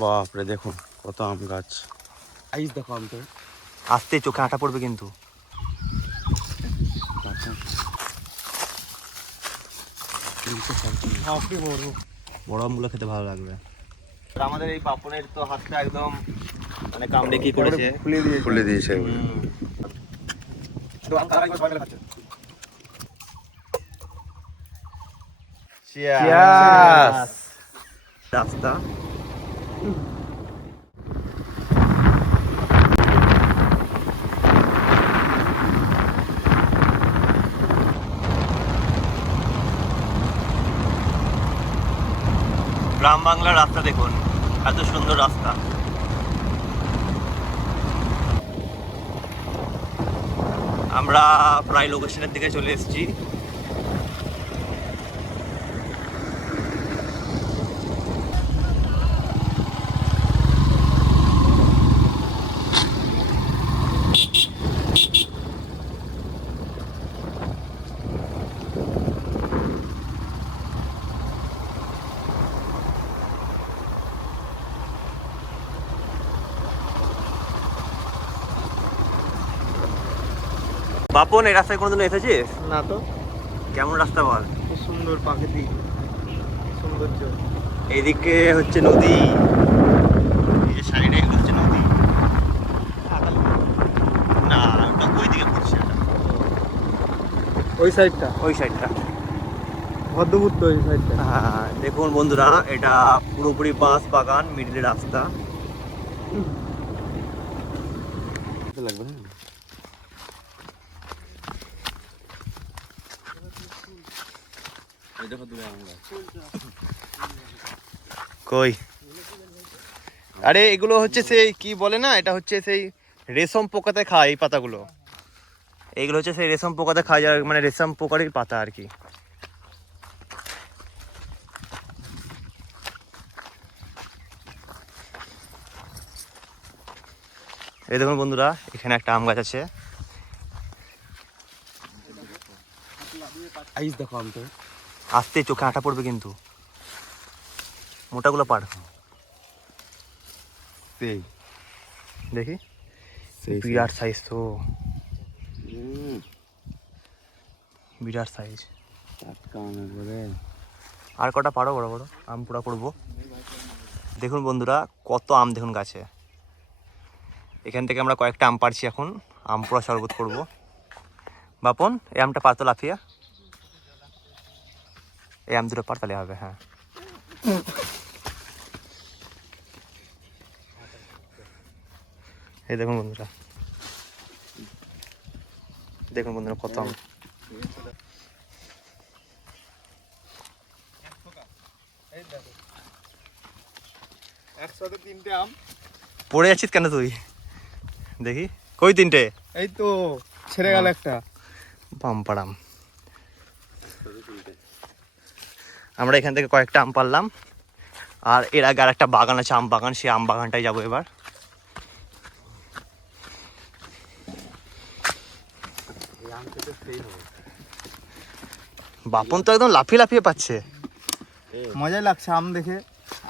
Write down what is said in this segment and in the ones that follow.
বাপরে দেখুন কত আম গাছ। আইস দেখো আমটা আসতে চোখে আটা পড়বে কিন্তু। বড়। আমগুলো খেতে ভালো লাগবে। আমাদের এই পাপনের তো হাতটা একদম মানে কামড়ে কি করেছে? খুলে দিয়েছে। হুম। Cheers! রাস্তা। বাংলার রাস্তা দেখুন। এত সুন্দর রাস্তা। আমরা প্রায় লোকেশনের দিকে চলে এসেছি। বাপন এই রাস্তায় কোনোদিন এসেছিস? না তো। কেমন রাস্তা বল? সুন্দর প্রাকৃতিক সৌন্দর্য। এইদিকে হচ্ছে নদী। এই যে সাইডে হচ্ছে নদী। না ওটা ওই দিকে পড়ছে ওই সাইডটা? ওই সাইডটা। ভদ্রপুত্র ওই সাইডটা। হ্যাঁ দেখুন বন্ধুরা এটা পুরোপুরি বাঁশ বাগান মিডলে রাস্তা লাগবে না এই দেখো দূরে আম গাছ কই? আরে এগুলো হচ্ছে সেই, কি বলে না, এটা হচ্ছে সেই রেশম পোকাতে খায় এই পাতাগুলো। এইগুলো হচ্ছে সেই রেশম পোকাতে খায়, যার মানে রেশম পোকারই পাতা আর কি। এই দেখুন বন্ধুরা, এখানে একটা আম গাছ আছে। আইস দেখো আমটা আসতে চোখে আটা পড়বে কিন্তু। মোটাগুলো পার সেই। দেখি? বিরাট সাইজ তো। বিরাট সাইজ আর কটা পারো বড় বড়? আম পোড়া করব। দেখুন বন্ধুরা কত আম দেখুন গাছে। এখান থেকে আমরা কয়েকটা আম পারছি এখন। আম পোড়া শরবত করব। বাপন এই আমটা পারতো লাফিয়া? এই আম দুটো পারতালে হবে হ্যাঁ। এই দেখুন বন্ধুরা। দেখুন বন্ধুরা কত আম। পড়ে যাচ্ছিস কেন তুই? দেখি। কই তিনটে? এই তো ছেড়ে গেল একটা। পাম্পাড়াম আমরা এখান থেকে কয়েকটা আম পারলাম। আর এর আগে আর একটা বাগান আছে আম বাগান সেই আম বাগানটাই যাব এবার। বাপন তো একদম লাফিয়ে লাফিয়ে পাচ্ছে। মজাই লাগছে আম দেখে।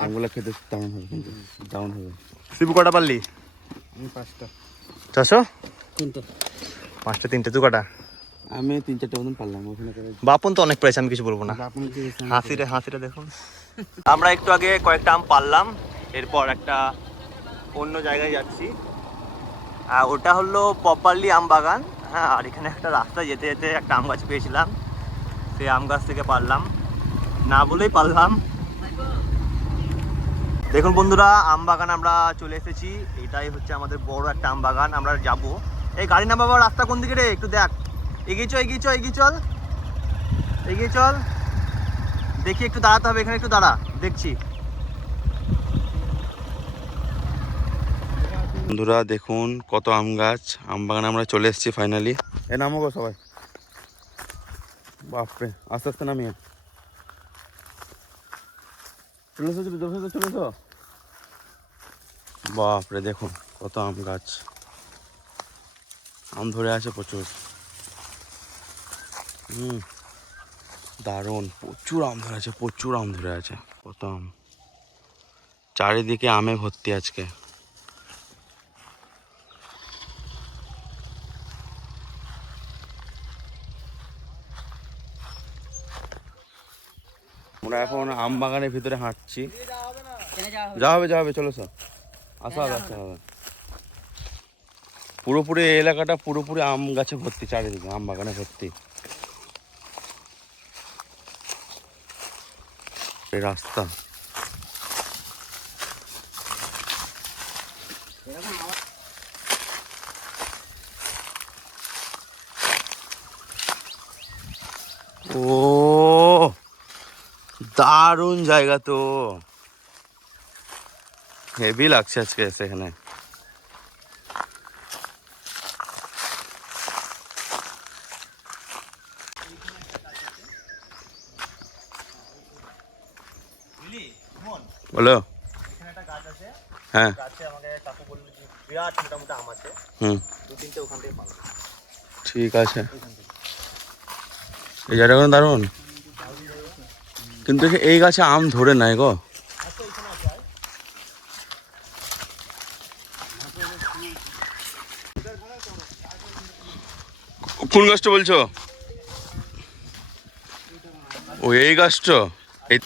আমগুলো খেতে দারুণ হবে কিন্তু দারুণ হবে। শিবু কটা পারলি? আমি পাঁচটা। ছশো তিনটে। পাঁচটা তিনটে তুই কটা? আমি তিন চারটে মতন পারলাম ওখানে বাপন তো অনেক পেয়েছে আমি কিছু বলব না। হাসিটা হাসিটা দেখুন। আমরা একটু আগে কয়েকটা আম পারলাম এরপর একটা অন্য জায়গায় যাচ্ছি। আর ওটা হলো প্রপারলি আম বাগান। হ্যাঁ আর এখানে একটা রাস্তা যেতে যেতে একটা আম গাছ পেয়েছিলাম। সেই আম গাছ থেকে পারলাম। না বলেই পারলাম। দেখুন বন্ধুরা আম বাগান আমরা চলে এসেছি। এটাই হচ্ছে আমাদের বড় একটা আম বাগান আমরা যাব। এই গাড়ি না বাবা রাস্তা কোন দিকে রে? একটু দেখ। এগিয়ে চল এগিয়ে চল এগিয়ে চল। এগিয়ে চল। দেখি একটু দাঁড়াতে হবে এখানে একটু দাঁড়া দেখছি। বন্ধুরা দেখুন কত আম গাছ। আম বাগানে আমরা চলে এসেছি ফাইনালি এ নামো গো সবাই। বাপরে আস্তে আস্তে নামিয়ে। বাপরে দেখুন কত আম গাছ। আম ধরে আছে প্রচুর। হুম। দারুণ। প্রচুর আম ধরে আছে, প্রচুর আম ধরে আছে। কত আম। চারিদিকে আমে ভর্তি আজকে। আমরা এখন আম বাগানের ভিতরে হাঁটছি। যা হবে যা হবে, চলো স্যার আসা হবে আসা হবে পুরোপুরি এলাকাটা পুরোপুরি আম গাছে ভর্তি, চারিদিকে আম বাগানে ভর্তি। এই রাস্তা। ও দারুণ জায়গা তো। হেভি লাগছে আজকে সেখানে। বুঝলি মন বলো এখানে একটা গাছ আছে হ্যাঁ গাছে আমাকে কাকু বলল যে বিরাট মোটামুটি আম আছে হুম দু তিনটে ওখান থেকে পাবো ঠিক আছে। এই জায়গাটা কোনো দারুণ? কিন্তু এই গাছে আম ধরে নাই গো। কোন গাছটা বলছো? ও এই গাছটা? এক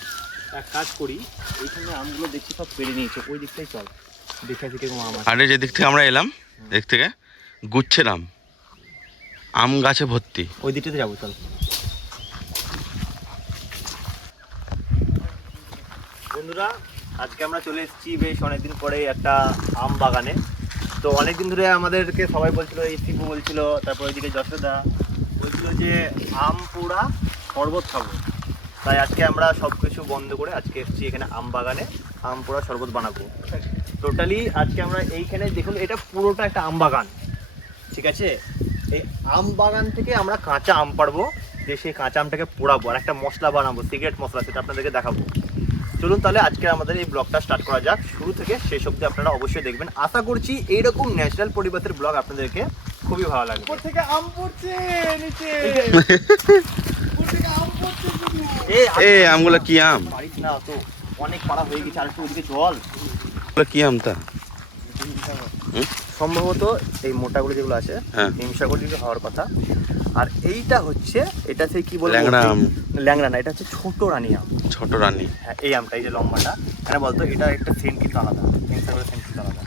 কাজ করি। এইখানে আমগুলো দেখছি সব পেরে নিয়েছে। ওই দিকটাই চল। দেখে কোনো আম আরে যে দিক থেকে আমরা এলাম দিক থেকে গুচ্ছের আম। আম গাছে ভর্তি। ওই দিকটাতে যাব চল। বন্ধুরা আজকে আমরা চলে এসেছি বেশ অনেকদিন পরে একটা আম বাগানে। তো অনেকদিন ধরে আমাদেরকে সবাই বলছিল এই শিবু বলছিল তারপর ওইদিকে যশোদা। বলছিল যে আম পোড়া শরবত খাব। তাই আজকে আমরা সব কিছু বন্ধ করে আজকে এসেছি এখানে আম বাগানে আম পোড়া শরবত বানাবো। টোটালি আজকে আমরা এইখানে দেখুন এটা পুরোটা একটা আম বাগান ঠিক আছে? এই আম বাগান থেকে আমরা কাঁচা আম পারব যে সেই কাঁচা আমটাকে পোড়াবো আর একটা মশলা বানাবো সিগারেট মশলা সেটা আপনাদেরকে দেখাবো। চলুন তাহলে আজকে আমাদের এই ব্লগটা স্টার্ট করা যাক। শুরু থেকে শেষ অবধি আপনারা অবশ্যই দেখবেন। আশা করছি এইরকম ন্যাচারাল পরিবেশের ব্লগ আপনাদেরকে খুবই ভালো লাগবে। থেকে আম পড়ছে নিচে। থেকে আম পড়ছে শুধু এই এ আমগুলো কি আম? অনেক পাড়া হয়ে গেছে আর একটু ওদিকে এগুলো কি আম তা? সম্ভবত এই মোটাগুলো যেগুলো আছে হ্যাঁ। হিমসাগর দিকে হওয়ার কথা। আর এইটা হচ্ছে এটা সেই কি বলব? ল্যাংড়া আম। ল্যাংড়া না এটা হচ্ছে ছোট রানী আম। ছোট রানী। হ্যাঁ এই আমটা এই যে লম্বাটা। মানে বলতো এটা একটা সেন্ট কিন্তু আলাদা। হিমসাগরের সেন্ট কিন্তু আলাদা।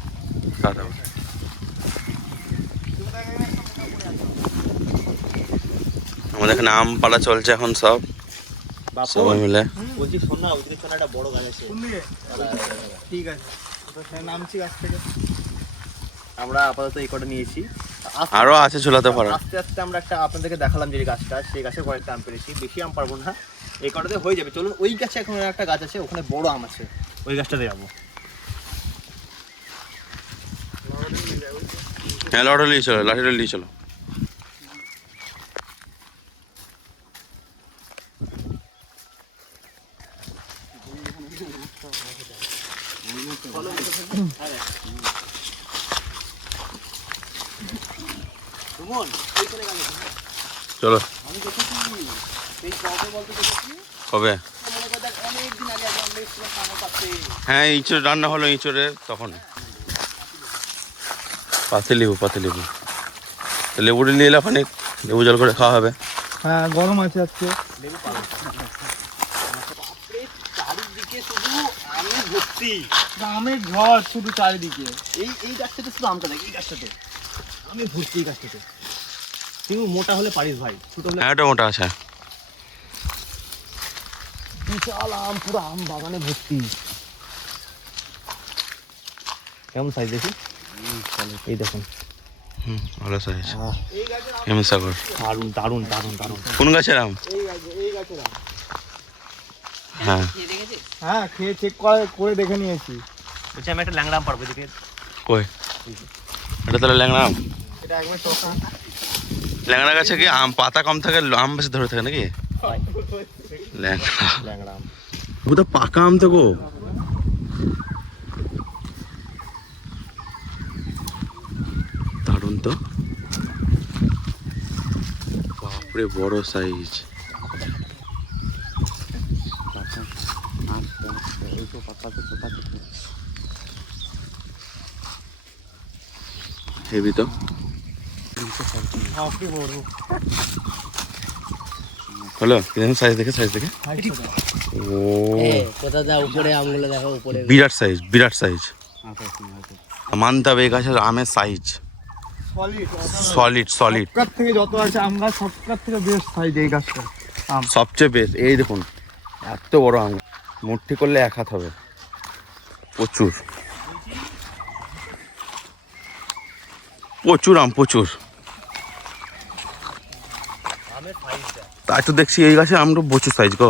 আমাদের এখানে আম পালা চলছে এখন সব। সবাই মিলে। বলছি শোন না ওইদিকে শোন একটা বড় গাছ আছে। ঠিক আছে। তো সে নামছি গাছ থেকে। আমরা আপাতত এই কটা নিয়েছি। আরও আছে ঝুলাতে পারো। আস্তে আস্তে আমরা একটা আপনাদেরকে দেখালাম যে গাছটা সেই গাছে কয়েকটা আম পেরেছি। বেশি আম পারব না। এই কটাতে হয়ে যাবে। চলুন ওই গাছে এখন একটা গাছ আছে ওখানে বড় আম আছে। ওই গাছটাতে যাব। হ্যাঁ নিয়ে চলো লাঠিটা নিয়ে চলো সুমন ওইখানে গাছ আছে চলো আমি দেখেছি এই কবে বলতে দেখেছি কবে মনে করে দেখ অনেক দিন আগে আগে আমরা এসেছিলাম আমার কাছে হ্যাঁ ইঁচড় রান্না হলো ইঁচড়ের তখন পাতি লেবু পাতি লেবু। লেবুটা নিয়ে এলে খানিক লেবু জল করে খাওয়া হবে। হ্যাঁ গরম আছে আজকে। আমের ঘর শুধু চারিদিকে। এই এই গাছটাতে শুধু আমটা দেখ এই গাছটাতে। আমি ভর্তি এই গাছটাতে। তুই মোটা হলে পারিস ভাই ছোট হলে হ্যাঁ মোটা আছে। বিশাল আম পুরো আম বাগানে ভর্তি। কেমন সাইজ দেখি? এই দেখুন। ভালো সাইজ দারুণ কোন গাছের আম এই গাছ এই গাছের আম? হ্যাঁ। হ্যাঁ খেয়ে চেক করে করে দেখে নিয়েছি। বলছি আমি একটা ল্যাংড়া আম পারব দেখে কই? এটা তাহলে ল্যাংড়া আম? এটা একবার চোখা ল্যাংড়া গাছে কি আম পাতা কম থাকে আম বেশি ধরে থাকে নাকি? ল্যাংড়া। ল্যাংড়া আম। ও তো পাকা আম তো গো। পর্যন্ত বাপরে, বড় সাইজ হেভি তো। হলো এখানে সাইজ দেখে সাইজ দেখে? ও। কথা দা উপরে আমগুলো দেখো উপরে বিরাট সাইজ বিরাট সাইজ মানতে হবে এই গাছের আমের সাইজ সলিড সলিড সবকার থেকে যত আছে আম গাছ সবকার থেকে বেস্ট সাইজ এই গাছটা। আম। সবচেয়ে বেস্ট এই দেখুন এত বড় আম। মুঠি করলে এক হাত হবে। প্রচুর। প্রচুর আম প্রচুর। তাই তো দেখছি এই গাছে আমরা প্রচুর সাইজ গো।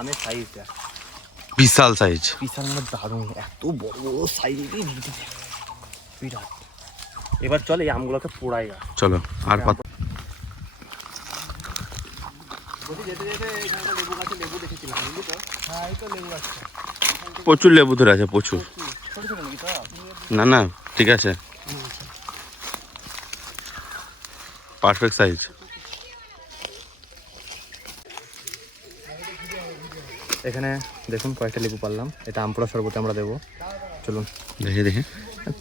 আমের সাইজটা বিশাল সাইজ বিশাল মানে দারুণ এত বড় বড় সাইজ বিরাট। এবার চল এই আমগুলোকে পোড়াই গা চলো আর পাত প্রচুর লেবু ধরে আছে প্রচুর। না না ঠিক আছে। পারফেক্ট সাইজ এখানে দেখুন কয়েকটা লেবু পারলাম। এটা আমপোড়া শরবতে আমরা দেবো। চলুন। দেখে দেখে।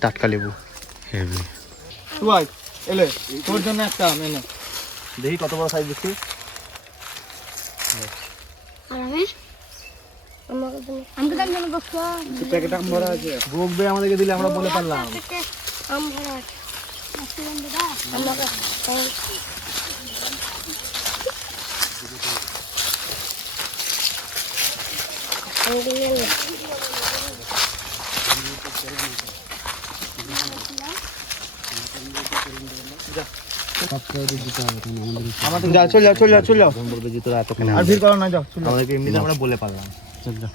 টাটকা লেবু। হেভি তুই এলে তোর জন্য একটা আম এনে। দেখি কত বড় সাইজ দেখছি আর আমি আমাকে তুমি- আমাকে দাম জানো বক্স প্যাকেট আম ভরা আছে বকবে আমাদেরকে দিলে আমরা বলে পারলাম আম ভরা আছে আজকে দাম দাদা আমাকে আমাকে নিয়ে নে। আমাদের যা চল যাও চল যাও চল যাও বলবে যে তোরা এতখানে আর ভিড় করো না যাও চল যাও আমাদেরকে এমনিতে আমরা বলে পারলাম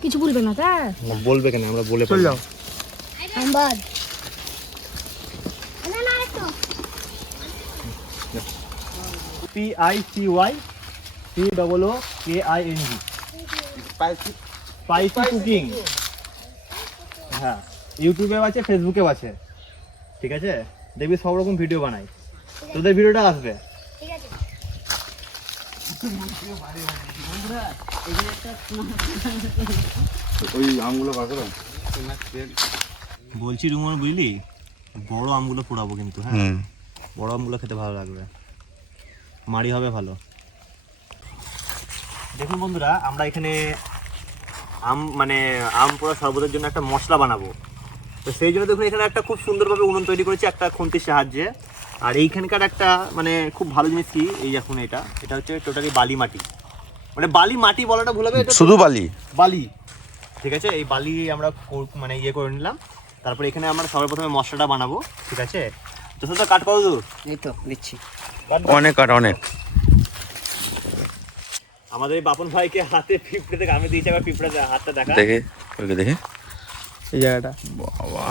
কিছু বলবে না আমরা বলে যাও P I C Y K I N G cooking হ্যাঁ ইউটিউবেও আছে ফেসবুকেও আছে ঠিক আছে দেখবি সব রকম ভিডিও বানাই তোদের ভিডিওটা আসবে। ওই আমগুলো বার করো। বলছি রুমন বুঝলি? বড় আমগুলো পোড়াবো কিন্তু হ্যাঁ? বড় আমগুলো খেতে ভালো লাগবে। মাড়ি হবে ভালো। দেখুন বন্ধুরা আমরা এখানে আম মানে আম পোড়া শরবতের জন্য একটা মশলা বানাবো। তো সেই জন্য দেখুন এখানে একটা খুব সুন্দরভাবে উনুন তৈরি করেছি একটা খুন্তির সাহায্যে। আর এইখানকার একটা মানে খুব ভালো জিনিস কি এই এখন এটা। এটা হচ্ছে টোটালি বালি মাটি। মানে বালি মাটি বলাটা ভুল হবে এটা শুধু বালি? বালি। ঠিক আছে? এই বালি আমরা মানে ইয়ে করে নিলাম। তারপরে এখানে আমরা সবার প্রথমে মশলাটা বানাবো ঠিক আছে? তো তো কাট কত দূর? এই তো দিচ্ছি। অনেক কাট অনেক। আমাদের এই বাপন ভাইকে হাতে পিঁপড়ে থেকে আমি দিয়েছি আবার পিঁপড়ে হাতটা দেখা। দেখে ওকে দেখে। এই জায়গাটা। বাবা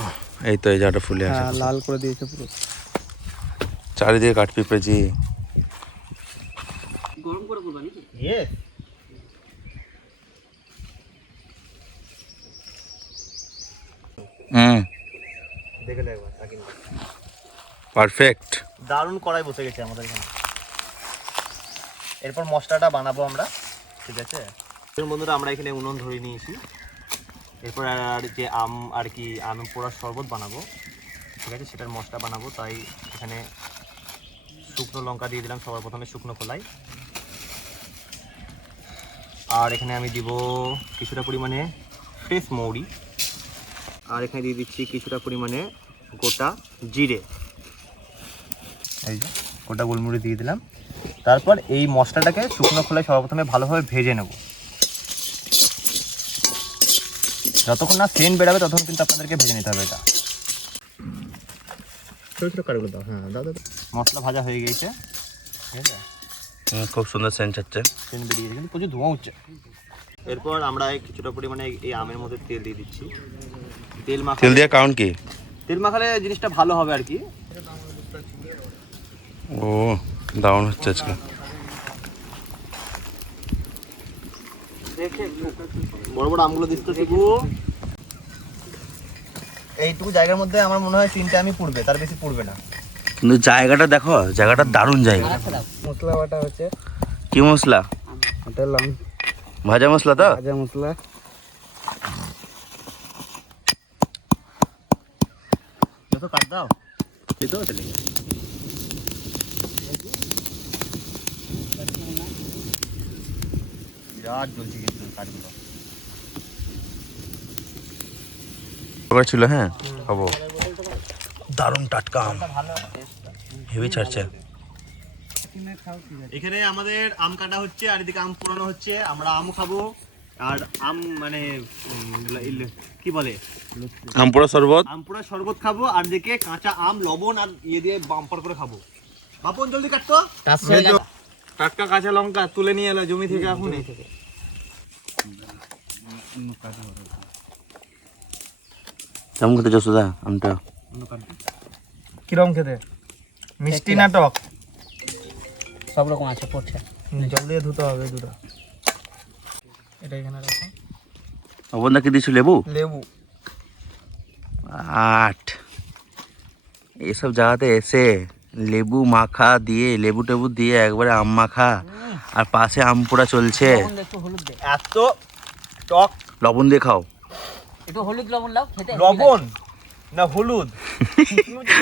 এই তো এই জায়গাটা ফুলে আছে হ্যাঁ লাল করে দিয়েছে পুরো। চারিদিকে কাঠ পিঁপড়েছি। হুম। দেখে একবার পারফেক্ট। দারুণ কড়াই বসে গেছে আমাদের এখানে। এরপর মশলাটা বানাবো আমরা ঠিক আছে? বন্ধুরা আমরা এখানে উনুন ধরে নিয়েছি। এরপর আর যে আম আর কি আম পোড়ার শরবত বানাবো ঠিক আছে? সেটার মশলা বানাবো তাই এখানে শুকনো লঙ্কা দিয়ে দিলাম, সবার প্রথমে শুকনো খোলাই আর এখানে আমি দিব কিছুটা পরিমাণে ফ্রেশ মৌরি। আর এখানে দিয়ে দিচ্ছি কিছুটা পরিমাণে গোটা জিরে। এই যে, গোটা গোলমরিচ দিয়ে দিলাম। তারপর এই মশলাটাকে শুকনো খোলায় সর্বপ্রথমে ভালোভাবে ভেজে নেব। যতক্ষণ না সেন্ট বেরাবে ততক্ষণ কিন্তু আপনাদেরকে ভেজে নিতে হবে এটা। ছোটো ছোটো দাও। হ্যাঁ দাও। মশলা ভাজা হয়ে গেছে। ঠিক আছে? খুব সুন্দর সেন্ট হচ্ছে। সেন্ট বেরিয়ে গেছে কিন্তু প্রচুর ধোঁয়া উঠছে। এরপর আমরা এই কিছুটা পরিমাণে এই আমের মধ্যে তেল দিয়ে দিচ্ছি। তেল মাখা তেল দিয়ে কারণ কি? তেল মাখালে জিনিসটা ভালো হবে আর কি। ও দারুণ হচ্ছে আজকে। বড় বড় আমগুলো তো এইটুকু জায়গার মধ্যে আমার মনে হয় তিনটে আমি পুড়বে তার বেশি পুড়বে না। কিন্তু জায়গাটা দেখো জায়গাটা দারুণ জায়গা। মশলা বাটা হচ্ছে কি মশলা? ওটা লং ভাজা মশলা তো? ভাজা মশলা। তো কাট দাও এই তো চলে বিরাট জ্বলছে কিন্তু কাঠগুলো। ছিল হ্যাঁ। খাব। দারুণ টাটকা আম। হেভি ছাড়ছে। এখানে আমাদের আম কাটা হচ্ছে আর এদিকে আম পুরানো হচ্ছে। আমরা আম খাব আর আম মানে কি বলে? আম পোড়া শরবত? আম পুরা শরবত খাব আর দিকে কাঁচা আম লবণ আর ইয়ে দিয়ে বাম্পার করে খাব। বাপন জলদি কাটতো টাটকা কাঁচা লঙ্কা তুলে নিয়ে এলো জমি থেকে এখন এখনই কেমন খেতে যশোদা আমটা? কিরম খেতে? মিষ্টি না টক? সব রকম আছে পড়ছে। জল দিয়ে ধুতে হবে দুটো। এটা এখানে রাখো। কি দিয়েছ লেবু? লেবু। আট। এসব জায়গাতে এসে লেবু মাখা দিয়ে লেবু টেবু দিয়ে একবারে আম মাখা আর পাশে আম পোড়া চলছে। এত টক। লবণ দিয়ে খাও। একটু হলুদ লবণ লাও খেতে। লবণ? না হলুদ।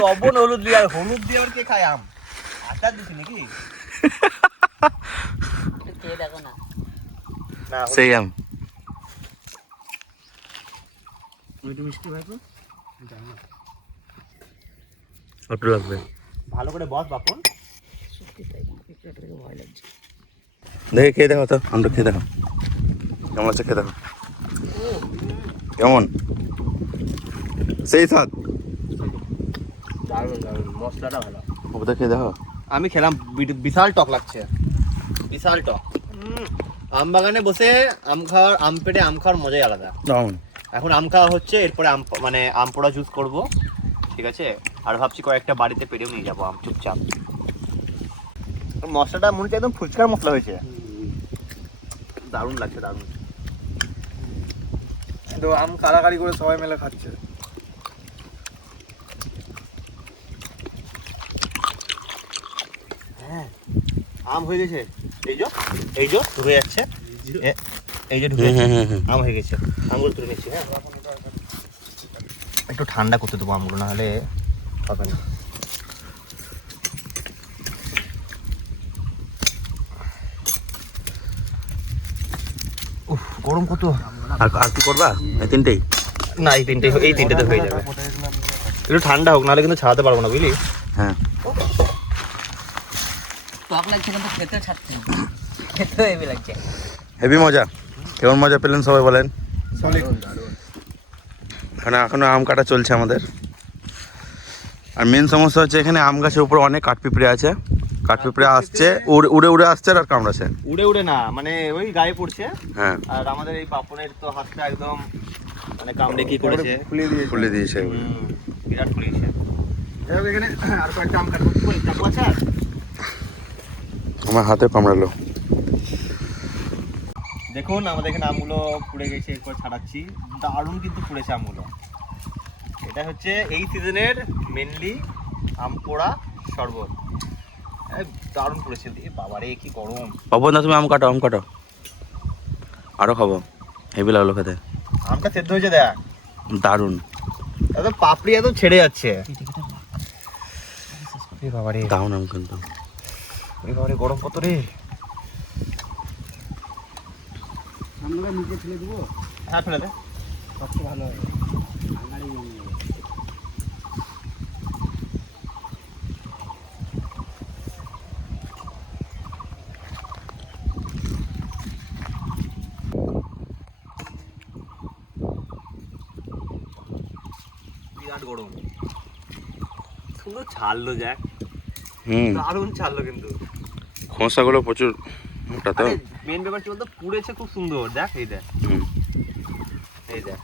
লবণ হলুদ দিয়ে আর হলুদ দিয়ে আবার কে খায় আম? আচার দিছি নাকি? খেয়ে দেখো না না সেই আম। একটু মিষ্টি ভাই অল্প লাগবে ভালো করে বস বাপন। দেখে খেয়ে দেখো তো আমটা খেয়ে দেখো। কেমন আছে খেয়ে দেখো? কেমন? সেই স্বাদ মশলাটা ভালো ওটা খেয়ে দেখো আমি খেলাম বি- বিশাল টক লাগছে। বিশাল টক। আম বাগানে বসে আম খাওয়ার আম পেটে আম খাওয়ার মজাই আলাদা। এখন আম খাওয়া হচ্ছে এরপরে আম মানে আম পোড়া জুস করব। ঠিক আছে? আর ভাবছি কয়েকটা বাড়িতে পেরেও নিয়ে যাব আম চুপচাপ। মশলাটা মনে হচ্ছে একদম ফুচকার মশলা হয়েছে। দারুণ লাগছে দারুণ। তো আম কারাকারি করে সবাই মিলে খাচ্ছে। আম হয়ে গেছে। এই যে এই যে ঢুকে যাচ্ছে। এই যে ঢুকে। আম হয়ে গেছে। আমগুলো তুলে নিচ্ছি হ্যাঁ। একটু ঠান্ডা করতে দেবো আমগুলো নাহলে হবে না। উফ গরম কত? আর আর কি করবা? এই তিনটেই? না এই তিনটে এই তিনটেতে হয়ে যাবে। একটু ঠান্ডা হোক নাহলে কিন্তু ছাড়াতে পারব না বুঝলি? হ্যাঁ। লাগছে কিন্তু খেতে ছাড়ছে না। খেতে হেভি লাগছে। হেভি মজা। কেমন মজা পেলেন সবাই বলেন। এখানে এখনও আম কাটা চলছে আমাদের। আর মেন সমস্যা হচ্ছে এখানে আম গাছের উপর অনেক কাঠপিঁপড়ে আছে। কাঠপিঁপড়ে আসছে উড়ে উড়ে উড়ে আসছে আর কামড়াচ্ছে উড়ে উড়ে না মানে ওই গায়ে পড়ছে। হ্যাঁ। আর আমাদের এই পাপনের তো হাতটা একদম মানে কামড়ে কি করেছে? ফুলিয়ে দিয়ে খুলে দিয়েছে। বিরাট ফুলেছে এখানে আর কয়েকটা আম কাটবো। চাকু আছে? আমার হাতে কামড়ালো। দেখুন আমাদের এখানে আমগুলো পুড়ে গেছে এরপর ছাড়াচ্ছি। দারুণ কিন্তু পুড়েছে আমগুলো এটা হচ্ছে এই সিজনের মেনলি আম পোড়া শরবত। দারুণ পুড়েছে। এ বাবা রে কি গরম। পাবন না তুমি আম কাটো আম কাটো। আরও খাব। হেভি লাগল খেতে। আমটা সেদ্ধ হয়েছে দেখ। দারুণ। পাপড়ি একদম ছেড়ে যাচ্ছে। এ বাবা রে দারুণ আম কিন্তু। এ বাবা রে গরম কত রে আমরা নিচে ফেলে দেবো। হ্যাঁ ফেলে দে। সবচেয়ে ভালো হয় বিরাট গরম। সুন্দর ছাড়লো যাক। দারুণ ছাড়লো কিন্তু। খোসাগুলো প্রচুর মোটা তো। মেন ব্যাপার কি বলতো? পুড়েছে খুব সুন্দর। দেখ এই দেখ। এই দেখ।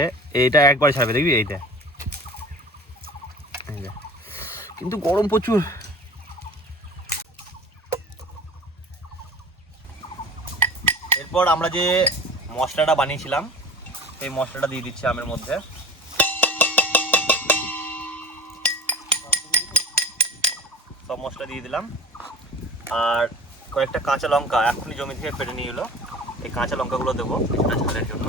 এ এইটা একবার ছাড়বে দেখবি? এই দেখ। এই দেখ। কিন্তু গরম প্রচুর। এরপর আমরা যে মশলাটা বানিয়েছিলাম সেই মশলাটা দিয়ে দিচ্ছি আমের মধ্যে। সব মশলা দিয়ে দিলাম। আর কয়েকটা কাঁচা লঙ্কা এখনই জমি থেকে পেরে নিয়ে এলো। এই কাঁচা লঙ্কাগুলো দেবো কিছুটা ঝালের জন্য।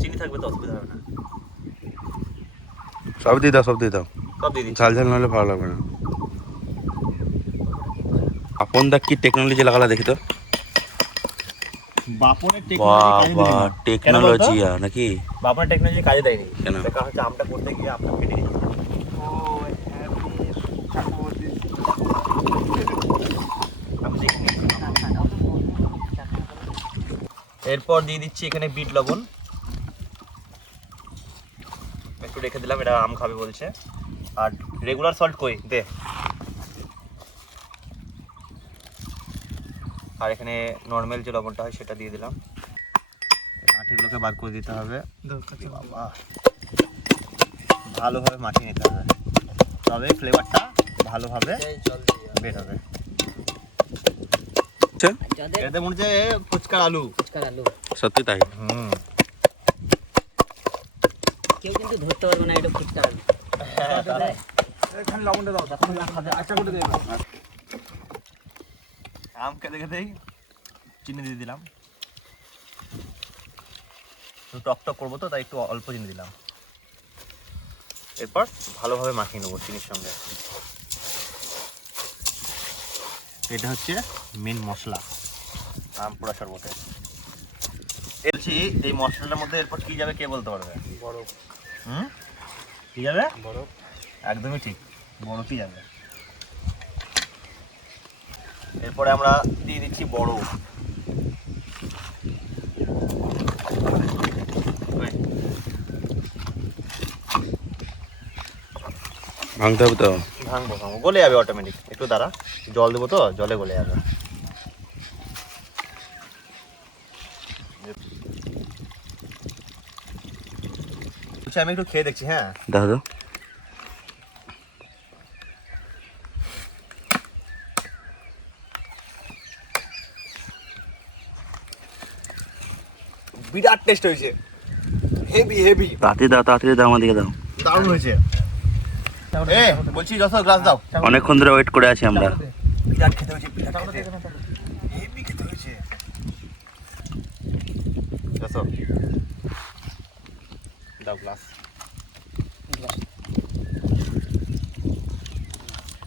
চিনি থাকবে তো অসুবিধা হবে না। সব দিয়ে দাও সব দিয়ে দাও। সব দিয়ে দিই ঝাল ঝাল নাহলে ভালো লাগবে না। আপন দা কি টেকনোলজি লাগালা দেখি তো। বাপনের বাবা টেকনোলজি নাকি? বাপনের টেকনোলজি কাজে দেয়নি। কেন? কারণ হচ্ছে আমটা করতে গিয়ে দেখে নিয়েছি। এরপর দিয়ে দিচ্ছি এখানে বিট লবণ। একটু রেখে দিলাম এটা আম খাবে বলছে। আর রেগুলার সল্ট কই? দে। আর এখানে নর্মাল যে লবণটা হয় সেটা দিয়ে দিলাম। এই আঁটিগুলোকে বার করে দিতে হবে। বাবা ভালোভাবে মাখিয়ে নিতে হবে। তবে ফ্লেভারটা ভালোভাবে বের হবে। আচ্ছা। মনে হচ্ছে ফুচকার আলু। ফুচকার আলু। সত্যি তাই? হুম। কেউ কিন্তু ধরতে পারবে না এটা ফুচকার আলু। এখানে লবণটা দাও খাবে আচ্ছা করে দেবে আম খেতে খেতেই চিনি দিয়ে দিলাম। টক টক করব তো তাই একটু অল্প চিনি দিলাম। এরপর ভালোভাবে মাখিয়ে নেব চিনির সঙ্গে। এটা হচ্ছে মেন মশলা আম পোড়া শরবতে। বলছি এই মশলাটার মধ্যে এরপর কি যাবে কে বলতে পারবে? বরফ। হুম? কি যাবে? বরফ। একদমই ঠিক বরফই যাবে। এরপরে আমরা দিয়ে দিচ্ছি ওই, ভাঙতে হবে তো? ভাঙবো ভাঙবো। গলে যাবে অটোমেটিক একটু দাঁড়া। জল দেবো তো? জলে গলে যাবে। আচ্ছা আমি একটু খেয়ে দেখছি হ্যাঁ? দেখো তো বিরাট টেস্ট হয়েছে। হেভি হেভি তাড়াতাড়ি দাও তাড়াতাড়ি দাও আমাদেরকে দাও। দারুণ হয়েছে। এ বলছি যত গ্লাস দাও। অনেকক্ষণ ধরে ওয়েট করে আছি আমরা। বিরাট খেতে হয়েছে বিরাট খেতে হেভি খেতে হয়েছে। যশো দাও গ্লাস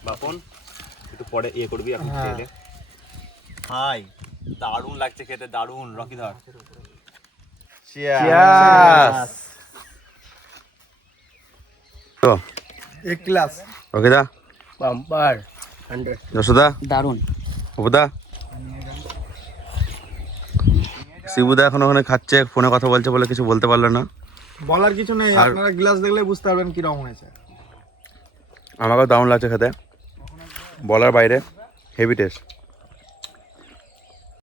বাপন একটু পরে ইয়ে করবি এখন খেয়ে নে। হাই দারুণ লাগছে খেতে দারুণ। রকি ধর! তো এক গ্লাস ওকে দা বাম্পার হান্ড্রেড যশোদা দারুণ। অপুদা শিবুদা এখন ওখানে খাচ্ছে ফোনে কথা বলছে বলে কিছু বলতে পারল না। বলার কিছু নেই আর- আপনারা গ্লাস দেখলে বুঝতে পারবেন কীরকম হয়েছে। আমাকেও দারুণ লাগছে খেতে। বলার বাইরে হেভি টেস্ট